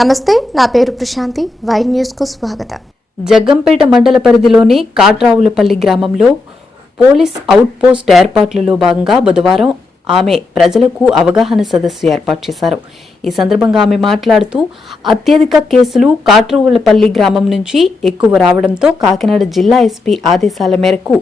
నమస్తే నా పేరు ప్రశాంతి. వై న్యూస్కు స్వాగతం. జగ్గంపేట మండల పరిధిలోని కాట్రావులపల్లి గ్రామంలో పోలీస్ అవుట్ పోస్ట్ ఏర్పాట్లలో భాగంగా బుధవారం ఆమె ప్రజలకు అవగాహన సదస్సు ఏర్పాటు చేశారు. ఈ సందర్భంగా ఆమె మాట్లాడుతూ అత్యధిక కేసులు కాట్రావులపల్లి గ్రామం నుంచి ఎక్కువ రావడంతో కాకినాడ జిల్లా ఎస్పీ ఆదేశాల మేరకు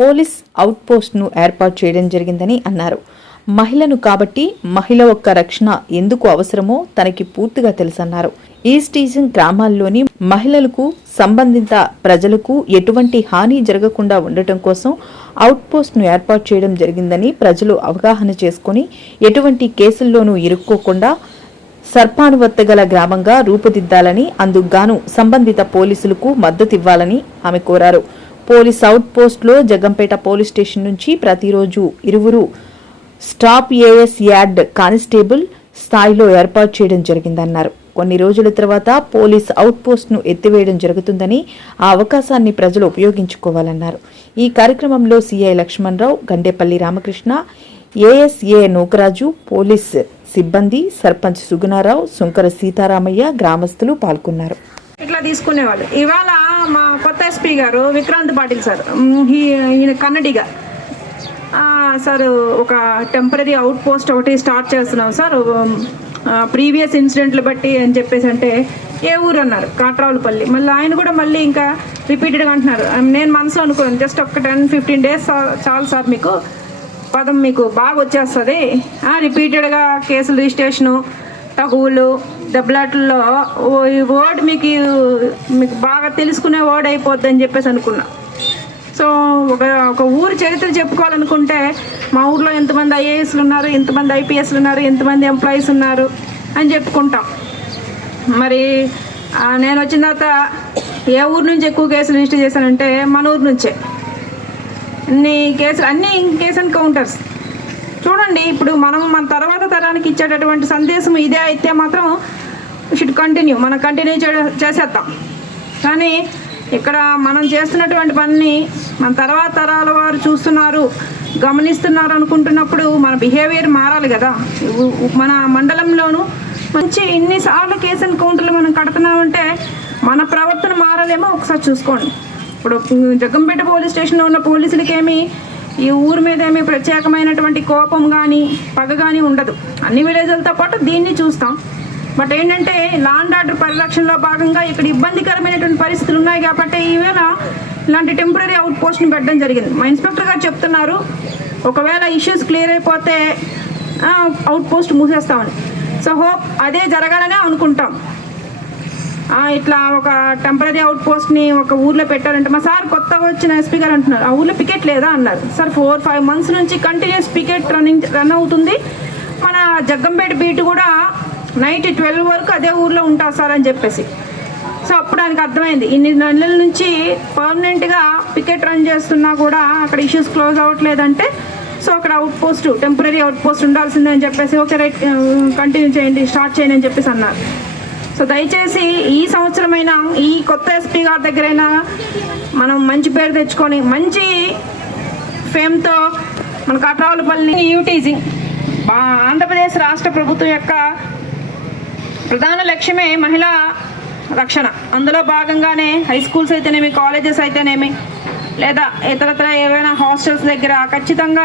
పోలీస్ అవుట్ పోస్ట్ను ఏర్పాటు చేయడం జరిగిందని అన్నారు. మహిళను కాబట్టి మహిళ ఒక్క రక్షణ ఎందుకు అవసరమో తనకి పూర్తిగా తెలుసన్నారు. ఈస్ట్ స్టేషన్ గ్రామాల్లోని మహిళలకు సంబంధిత ప్రజలకు ఎటువంటి హాని జరగకుండా ఉండటం కోసం అవుట్పోస్ట్ను ఏర్పాటు చేయడం జరిగిందని ప్రజలు అవగాహన చేసుకుని ఎటువంటి కేసుల్లోనూ ఇరుక్కోకుండా సర్పానువత్తగల గ్రామంగా రూపుదిద్దాలని అందుకుగాను సంబంధిత పోలీసులకు మద్దతివ్వాలని ఆమె కోరారు. పోలీస్ అవుట్ పోస్ట్లో పోలీస్ స్టేషన్ నుంచి ప్రతిరోజు ఇరువురు స్టాప్ ఏఎస్ యార్డ్ కానిస్టేబుల్ స్థాయిలో ఏర్పాటు చేయడం జరిగిందన్నారు. కొన్ని రోజుల తర్వాత పోలీస్ అవుట్పోస్ట్ను ఎత్తివేయడం జరుగుతుందని ఆ అవకాశాన్ని ప్రజలు ఉపయోగించుకోవాలన్నారు. ఈ కార్యక్రమంలో CI Lakshmanarao Gandepalli Ramakrishna ASI Nookaraju police సిబ్బంది సర్పంచ్ సుగుణారావు సుంకర సీతారామయ్య గ్రామస్తులు పాల్గొన్నారు. ఇట్లా తీసుకునేవాళ్ళు. ఇవాళ మా కొత్త ఎస్పీ గారు విక్రాంత్ పాటిల్ సార్. ఈయన కన్నడిగా. సార్ ఒక టెంపరీ అవుట్ పోస్ట్ ఒకటి స్టార్ట్ చేస్తున్నాం సార్. ప్రీవియస్ ఇన్సిడెంట్లు బట్టి అని చెప్పేసి అంటే ఏ ఊరు అన్నారు? కాట్రావులపల్లి. మళ్ళీ ఆయన కూడా మళ్ళీ ఇంకా రిపీటెడ్గా అంటున్నారు. నేను మనసు అనుకున్నాను జస్ట్ ఒక టెన్ ఫిఫ్టీన్ డేస్ చాలు సార్ మీకు. పదం మీకు బాగా వచ్చేస్తుంది. రిపీటెడ్గా కేసులు రిజిస్ట్రేషను తగువులు దెబ్బలాట్లలో ఈ వర్డ్ మీకు మీకు బాగా తెలుసుకునే వర్డ్ అయిపోద్ది అని చెప్పేసి అనుకున్నా. సో ఒక ఒక ఊరి చరిత్ర చెప్పుకోవాలనుకుంటే మా ఊర్లో ఎంతమంది ఐఏఎస్లు ఉన్నారు ఎంతమంది ఐపీఎస్లు ఉన్నారు ఎంతమంది ఎంప్లాయీస్ ఉన్నారు అని చెప్పుకుంటాం. మరి నేను వచ్చిన తర్వాత ఏ ఊరు నుంచి ఎక్కువ కేసులు రిజిస్టర్ చేశానంటే మన ఊరు నుంచే. అన్ని కేసులు అన్ని కేసు కౌంటర్స్. చూడండి ఇప్పుడు మనం మన తర్వాత తరానికి ఇచ్చేటటువంటి సందేశం ఇదే అయితే మాత్రం షుడ్ కంటిన్యూ మనం కంటిన్యూ చేసేద్దాం. కానీ ఇక్కడ మనం చేస్తున్నటువంటి పనిని మన తర్వాత తరాల వారు చూస్తున్నారు గమనిస్తున్నారు అనుకుంటున్నప్పుడు మన బిహేవియర్ మారాలి కదా. మన మండలంలోనూ మంచి ఇన్నిసార్లు కేసు ఎన్కౌంటర్లు మనం కడుతున్నామంటే మన ప్రవర్తన మారాలేమో ఒకసారి చూసుకోండి. ఇప్పుడు జగ్గంపేట పోలీస్ స్టేషన్లో ఉన్న పోలీసులకేమి ఈ ఊరి మీద ఏమి ప్రత్యేకమైనటువంటి కోపం కానీ పగ కానీ ఉండదు. అన్ని విలేజ్లతో పాటు దీన్ని చూస్తాం. బట్ ఏంటంటే లాండ్ ఆర్డర్ పరిరక్షణలో భాగంగా ఇక్కడ ఇబ్బందికరమైనటువంటి పరిస్థితులు ఉన్నాయి కాబట్టి ఈవేళ ఇలాంటి టెంపరీ అవుట్ పోస్ట్ని పెట్టడం జరిగింది. మా ఇన్స్పెక్టర్ గారు చెప్తున్నారు ఒకవేళ ఇష్యూస్ క్లియర్ అయిపోతే అవుట్ పోస్ట్ మూసేస్తామని. సో హోప్ అదే జరగాలనే అనుకుంటాం. ఇట్లా ఒక టెంపరీ అవుట్ పోస్ట్ని ఒక ఊర్లో పెట్టారంటే మా సార్ కొత్త వచ్చిన ఎస్పీ గారు అంటున్నారు ఆ ఊర్లో పికెట్ లేదా? అన్నారు. సార్ ఫోర్ ఫైవ్ మంత్స్ నుంచి కంటిన్యూస్ పికెట్ రన్నింగ్ రన్ అవుతుంది. మన జగ్గంపేట బీట్ కూడా నైట్ ట్వెల్వ్ వరకు అదే ఊర్లో ఉంటా సార్ అని చెప్పేసి. సో అప్పుడు ఆయనకు అర్థమైంది. ఇన్ని నెలల నుంచి పర్మనెంట్గా పికెట్ రన్ చేస్తున్నా కూడా అక్కడ ఇష్యూస్ క్లోజ్ అవ్వట్లేదంటే సో అక్కడ out post temporary out post ఉండాల్సిందే అని చెప్పేసి ఓకే రైట్ కంటిన్యూ చేయండి స్టార్ట్ చేయండి అని చెప్పేసి అన్నారు. సో దయచేసి ఈ సంవత్సరమైనా ఈ కొత్త ఎస్పీ గారి దగ్గరైనా మనం మంచి పేరు తెచ్చుకొని మంచి ఫేమ్తో మన కట్రావులపల్లి యూటీజింగ్ ఆంధ్రప్రదేశ్ రాష్ట్ర ప్రభుత్వం యొక్క ప్రధాన లక్ష్యమే మహిళా రక్షణ. అందులో భాగంగానే హై స్కూల్స్ అయితేనేమి కాలేజెస్ అయితేనేమి లేదా ఇతరత్ర ఏవైనా హాస్టల్స్ దగ్గర ఖచ్చితంగా